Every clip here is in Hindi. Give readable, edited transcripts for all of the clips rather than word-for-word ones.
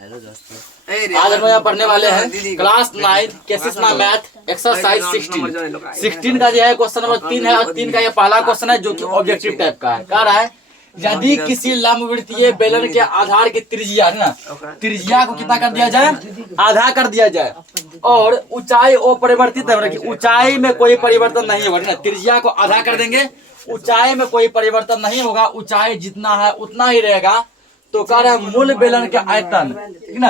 हेलो दोस्तों, आज हम यहाँ पढ़ने वाले हैं क्लास 9 केसिसना मैथ एक्सरसाइज 16 का जो है क्वेश्चन नंबर 3 है और 3 का ये पहला क्वेश्चन है जो कि ऑब्जेक्टिव टाइप का है। कह रहा है यदि किसी लंबवृत्तीय बेलन के आधार की त्रिज्या है ना, त्रिज्या को कितना कर दिया जाए, आधा कर दिया जाए और ऊंचाई अपरिवर्तित है, ऊंचाई में कोई परिवर्तन नहीं होगा ना, त्रिज्या को आधा कर देंगे, ऊंचाई में कोई परिवर्तन नहीं होगा, ऊंचाई जितना है उतना ही रहेगा। तो कह रहा है मूल बेलन के आयतन, ठीक ना,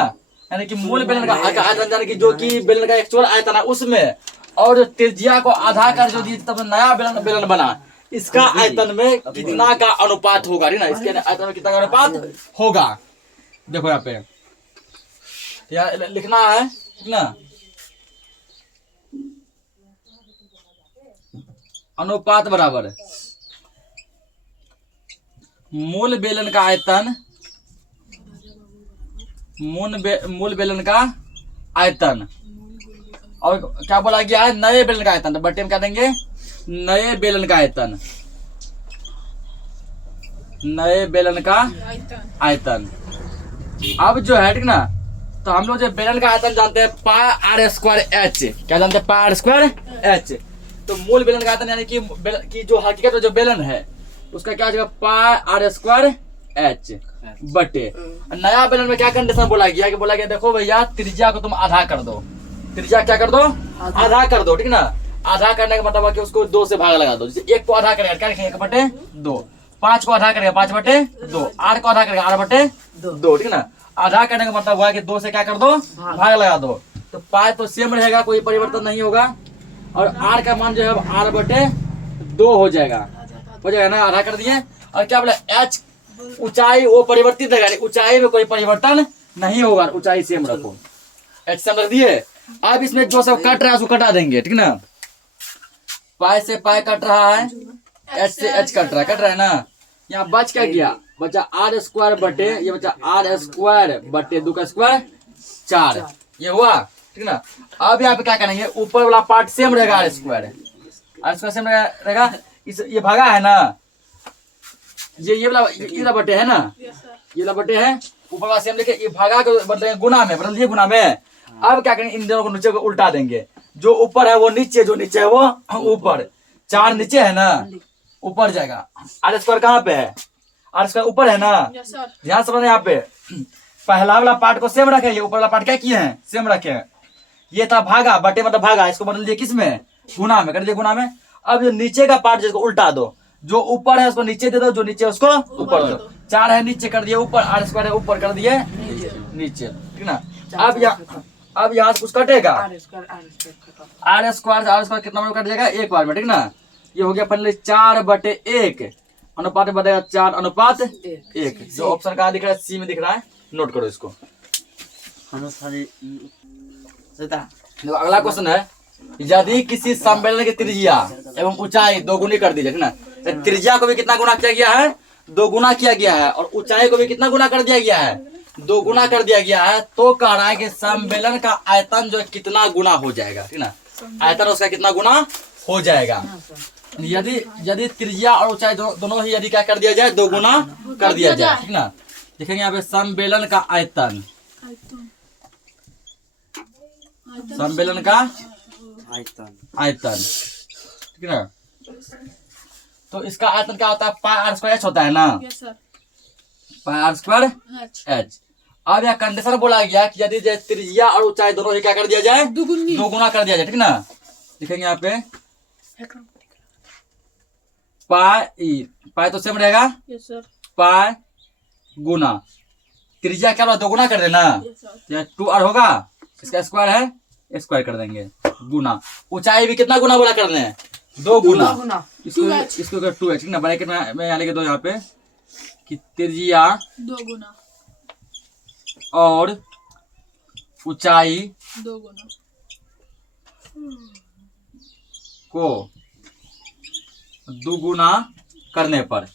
यानी कि मूल बेलन का आयतन यानी कि जो कि बेलन का एक्चुअल आयतन है उसमें और जो त्रिज्या को आधा कर जो दी तब नया बेलन बना, इसका आयतन में कितना का अनुपात होगा, ठीक ना, इसके आयतन में कितना का अनुपात होगा। देखो यहाँ पे यहाँ लिखना है, ठीक ना, अनुपात बराबर मूल बेलन का आयतन, मूल बेलन का आयतन और क्या बोला गया है, नए बेलन का आयतन। तो बट्टे में क्या देंगे, नए बेलन का आयतन, नए बेलन का आयतन। अब जो है, ठीक ना, तो हम लोग जो बेलन का आयतन जानते हैं पाई आर स्क्वायर एच, क्या जानते हैं, पाई आर स्क्वायर एच। तो मूल बेलन का आयतन यानी कि जो हकीकत में जो बेलन है उसका क्या हो जाएगा, पाई आर स्क्वायर एच बटे नया बेलन में क्या कंडीशन बोला गया कि बोला गया देखो भैया त्रिज्या को तुम आधा कर दो, त्रिज्या क्या कर दो, आधा कर दो, ठीक ना। आधा करने का मतलब है कि उसको 2 से भाग लगा दो। जैसे 1 को आधा करेगा क्या लिखेंगे, 1 बटे 2, 5 को आधा करेगा 5 बटे 2, 8 को आधा करेगा 8 बटे 2, ठीक ना। आधा करने का मतलब हुआ है कि 2 से क्या कर दो, भाग लगा दो। तो पाई तो सेम रहेगा, कोई परिवर्तन नहीं होगा और आर का मान जो है 8 बटे 2 हो जाएगा ना, आधा कर दिए। और क्या बोला, एच ऊंचाई वो परिवर्तित है, ऊंचाई में कोई परिवर्तन नहीं होगा, ऊंचाई सेम रखो, एच सेम रख दिए। अब इसमें जो सब कट रहा है उसको कटा देंगे, ठीक ना। पाई से पाई कट रहा है, एच से एच कट रहा है ना। यहाँ बच क्या गया, बचा आर स्क्वायर बटे, ये बचा आर स्क्वायर बटे 2 का स्क्वायर 4, ये हुआ, ठीक ना। अब यहाँ पे क्या करेंगे, ऊपर वाला पार्ट सेम रहेगा, आर स्क्वायर सेम रहेगा, ये भागा है ना, ये वाला बटे है ना, ये वाला बटे है, ऊपर वाला सेम लेके ये भागा के बदलेंगे गुना में, बदल दिए गुना में। अब क्या करेंगे, इन दोनों को नीचे को उल्टा देंगे, जो ऊपर है वो नीचे, जो नीचे है वो ऊपर। 4 नीचे है ना, ऊपर जाएगा। आर स्क्वायर कहाँ पे है, आर स्क्वायर ऊपर है ना, ध्यान समझना। यहाँ पे पहला वाला पार्ट को सेम रखे, ये ऊपर वाला पार्ट क्या किए हैं, सेम रखे हैं। ये था भागा, बटे मतलब भागा, इसको बदल दिए किस में, गुना में, कर दिए गुना में। अब जो नीचे का पार्ट जिसको उल्टा दो, जो ऊपर है उसको नीचे दे दो, जो नीचे उसको ऊपर दो। 4 है नीचे कर दिए ऊपर, आर स्क्वायर है ऊपर कर दिए नीचे, ठीक ना। अब यहाँ से कुछ कटेगा, आर स्क्वायर कितना में कट जाएगा, एक बार में, ठीक ना। ये हो गया फाइनली 4 बटे 1, अनुपात में बढ़ेगा 4 अनुपात 1। जो ऑप्शन कहाँ दिख रहा है, सी में दिख रहा है, नोट करो इसको। अगला क्वेश्चन है, यदि किसी सम्मेलन की त्रिज्या एवं ऊंचाई 2 गुनी कर दी जाए, ना, त्रिज्या को भी कितना गुना किया गया है, 2 गुना किया गया है, और ऊंचाई को भी कितना गुना कर दिया गया है, 2 गुना कर दिया गया है। तो कह रहा है कि सम्मेलन का आयतन जो कितना गुना हो जाएगा, ठीक ना, आयतन उसका कितना गुना हो जाएगा। यदि त्रिज्या और ऊंचाई दोनों ही यदि क्या कर दिया जाए, 2 गुना कर दिया जाए, ठीक ना। देखेंगे यहाँ पे सम्मेलन का आयतन, सम्मेलन का आयतन, ठीक ना। तो इसका आयतन क्या होता है, पाई आर स्क्वायर एच होता है ना, पाई आर स्क्वायर एच। अब यह कंडीशन बोला गया कि यदि त्रिज्या और ऊंचाई दोनों ही क्या कर दिया जाए, 2 गुना कर दिया जाए, ठीक ना। लिखेंगे यहाँ पे पाई तो सेम रहेगा, पाई गुना त्रिज्या क्या 2 गुना कर देना, 2 आर होगा, इसका स्क्वायर है, स्क्वायर कर देंगे गुना। ऊंचाई भी कितना गुना बोला करने हैं, 2 गुना, इसको 2 है, ठीक ना। ब्रैकेट में यहाँ लेके दो, यहाँ पे कि त्रिज्या 2 गुना और ऊंचाई 2 गुना को 2 गुना करने पर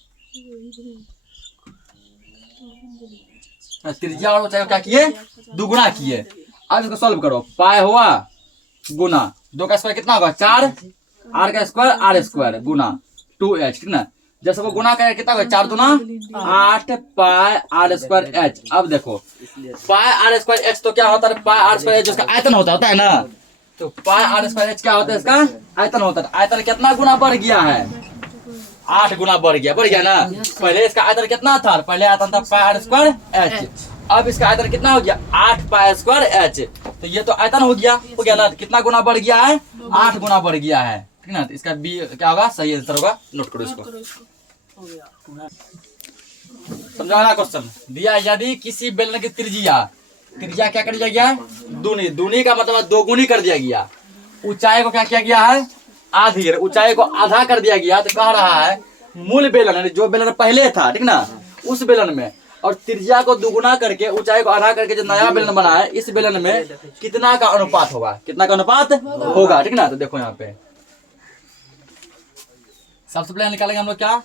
त्रिज्या और ऊंचाई क्या किए, 2 गुना किए। अब इसको सॉल्व करो, पाई हुआ गुना 2 का स्क्वायर कितना होगा, 4, आर का square are square Guna 2h, ठीक ना। जैसे वो गुना करेगा कितना होगा, 4 दूना 8 पाई आर स्क्वायर एच। अब देखो पाई आर स्क्वायर एच तो क्या होता है, पाई आर स्क्वायर एच जिसका आयतन होता है ना, तो पाई आर स्क्वायर एच क्या होता है, इसका आयतन होता है। आयतन कितना गुना बढ़ गया है, 8 गुना बढ़ गया ना। पहले इसका आयतन कितना था, पहले आयतन था पाई आर स्क्वायर एच, अब इसका आयतन कितना हो गया 8 पाई स्क्वायर एच। तो ये तो आयतन हो गया ना, कितना गुना बढ़ गया है, 8 गुना बढ़ गया है, ठीक ना। तो इसका बी क्या होगा, सही आंसर होगा, नोट करो इसको। समझा ना क्वेश्चन दिया, यदि किसी बेलन की त्रिज्या क्या कर दिया गया, दूनी का मतलब दोगुनी कर दिया गया, ऊंचाई को क्या किया गया है, आधी, ऊंचाई को आधा कर दिया गया, तो कह रहा है मूल बेलन जो बेलन पहले था, ठीक ना, उस बेलन में और त्रिज्या को दुगुना करके ऊंचाई को आधा करके जो नया बेलन बना है, इस बेलन में कितना का अनुपात होगा, कितना का अनुपात होगा, ठीक ना। तो देखो यहाँ पे सबसे पहले निकालेंगे हम लोग क्या,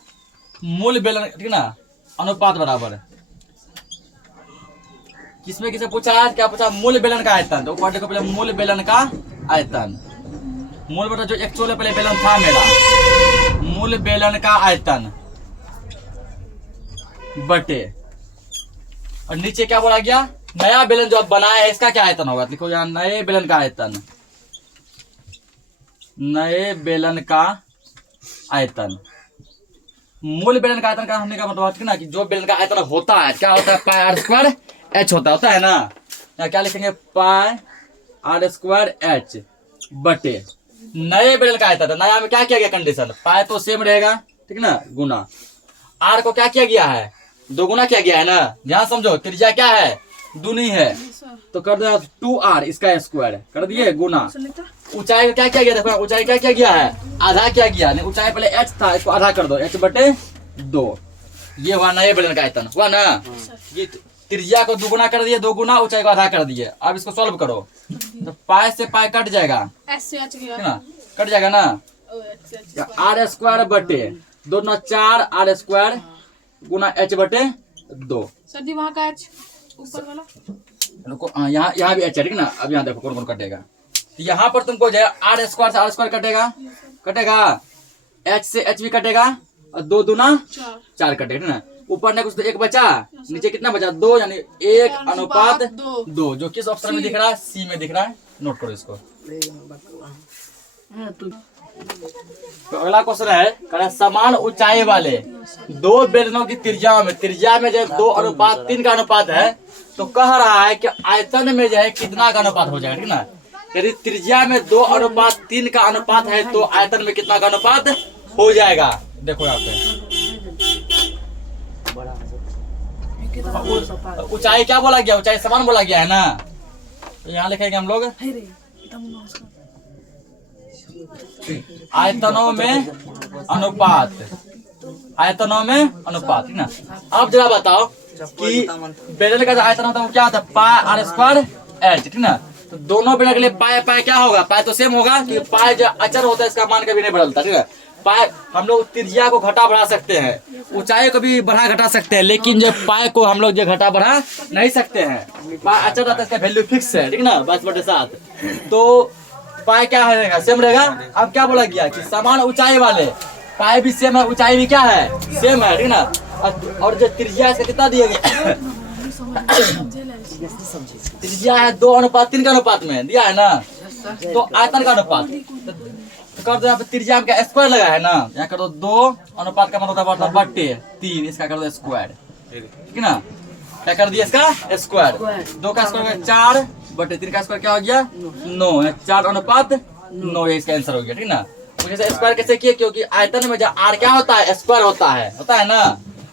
मूल बेलन, ठीक ना, अनुपात बराबर किसमें किसे पूछा है, क्या पूछा, मूल बेलन का आयतन। तो देखो पहले मूल बेलन का आयतन, मूल बेलन जो एक्चुअल पहले बेलन था मेरा, मूल बेलन का आयतन बटे, और नीचे क्या बोला गया, नया बेलन जो अब बनाया है इसका क्या आयतन होगा। लिखो यहाँ नए बेलन का आयतन, नए बेलन का आयतन। मूल बेलन का आयतन का हमने का मतलब ना कि जो बेलन का आयतन होता है क्या होता है, पाई आर स्क्वायर एच होता है ना। यहाँ क्या लिखेंगे, पाई आर स्क्वायर एच बटे नए बेलन का आयतन। नया में क्या किया गया कंडीशन, पाई तो सेम रहेगा, ठीक ना, गुना आर को क्या किया गया है, दो गुना किया गया है ना। ध्यान समझो, त्रिज्या क्या है, दूनी है, तो कर दो 2r इसका स्क्वायर कर दिए गुना। ऊंचाई को क्या किया गया, देखो ऊंचाई क्या किया गया है, आधा किया गया, नहीं ऊंचाई पहले h था, इसको आधा कर दो, h बटे 2। ये हुआ नए बेलन का आयतन, हुआ ना। ये त्रिज्या को दुगुना कर दिए, दो गुना, ऊंचाई को आधा कर दिए। अब इसको सॉल्व करो, तो पाई से पाई कट जाएगा ना, कट जाएगा ना, आर स्क्वायर बटे 2 9 4 आर स्क्वायर गुना h बटे 2। सर जी वहाँ का एच ऊपर वाला, यहाँ भी एच है, ठीक ना। अब यहाँ देखो कौन कौन कटेगा, तो यहाँ पर तुमको जो है आर स्क्वायर से आर स्क्वायर कटेगा, एच से एच भी कटेगा, और 2 दूना 4 कटेगा ना। ऊपर ने कुछ तो 1 बचा, नीचे कितना बचा 2, यानी 1 अनुपात 2, जो किस ऑप्शन में दिख रहा है, सी में दिख रहा है। नोट करो इसको। तो अगला क्वेश्चन है, समान ऊंचाई वाले दो बेलनों की त्रिज्या में जो 2 अनुपात 3 का अनुपात है, तो कह रहा है कि आयतन में जो है कितना का अनुपात हो जाएगा, ठीक ना। यदि त्रिज्या में 2 अनुपात 3 का अनुपात है, तो आयतन में कितना का अनुपात हो जाएगा। देखो यहाँ पे ऊंचाई क्या बोला गया, ऊंचाई समान बोला गया है ना। तो यहाँ लिखेंगे हम लोग आयतनों में अनुपात, आयतनों में अनुपात, ठीक ना। अब जरा बताओ कि बेलन का जो आयतन होता है वो क्या होता है, पाई आर स्क्वायर एच, ठीक ना। तो दोनों बेलन के लिए पाई पाई क्या होगा, पाई तो सेम होगा, कि पाई जो अचर होता है इसका मान कभी नहीं बदलता, ठीक है। पाई हम लोग त्रिज्या को घटा बढ़ा सकते हैं, ऊंचाई को भी बढ़ा घटा सकते हैं, लेकिन जो पाई को हम लोग जो घटा बढ़ा नहीं सकते हैं। पाई अचर रहता है, इसका वैल्यू फिक्स है, ठीक ना, 22/7। तो पाई क्या रहेगा, सेम रहेगा। अब क्या बोला गया कि समान ऊंचाई वाले, पाई भी सेम है, ऊंचाई भी क्या है, सेम है, ठीक ना। और जो त्रिज्या इसका कितना दिया गया, त्रिज्या है 2 अनुपात 3 का अनुपात में दिया है ना। तो आयतन का अनुपात तो कर दो, यहाँ पे त्रिज्या में क्या स्क्वायर लगा है ना, यहाँ कर दो 2 अनुपात का मतलब होता है बटे 3, इसका कर दो स्क्वायर, ठीक है ना। क्या कर दिया इसका स्क्वायर, 2 का स्क्वायर 4 बटे 3 का स्क्वायर क्या हो गया 9, 4 अनुपात 9, ये इसका आंसर हो गया, ठीक ना। मुझे स्क्वायर कैसे किया, क्योंकि आयतन में जो आर क्या होता है, स्क्वायर होता है ना।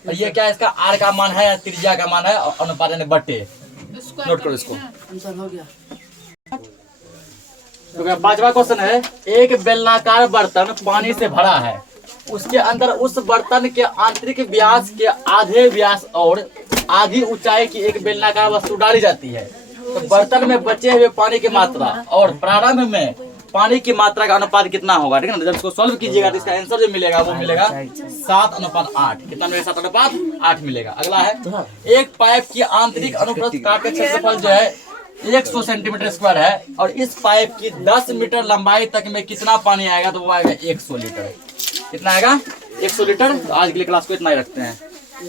और ये क्या इसका आर का मान है, त्रिज्या का मान है, और अनुपात यानी बटे। नोट करो इसको। तो 5वां क्वेश्चन है, एक बेलनाकार बर्तन पानी से भरा है, उसके अंदर उस बर्तन के आंतरिक व्यास के आधे व्यास और आधी ऊंचाई की एक बेलनाकार वस्तु डाली जाती है। तो बर्तन में बचे हुए पानी की मात्रा और प्रारंभ में पानी की मात्रा का अनुपात कितना होगा, ठीक है ना। जब इसको सॉल्व कीजिएगा तो इसका आंसर जो मिलेगा वो मिलेगा 7:8। कितना मिलेगा, 7:8 मिलेगा। अगला है, एक पाइप की आंतरिक अनुप्रस्थ काट का क्षेत्रफल जो है 100 सेंटीमीटर स्क्वायर है, और इस पाइप की 10 मीटर लंबाई तक में कितना पानी आएगा, तो वो आएगा 100 लीटर। कितना आएगा 100 लीटर। तो आज के लिए क्लास को इतना ही रखते हैं।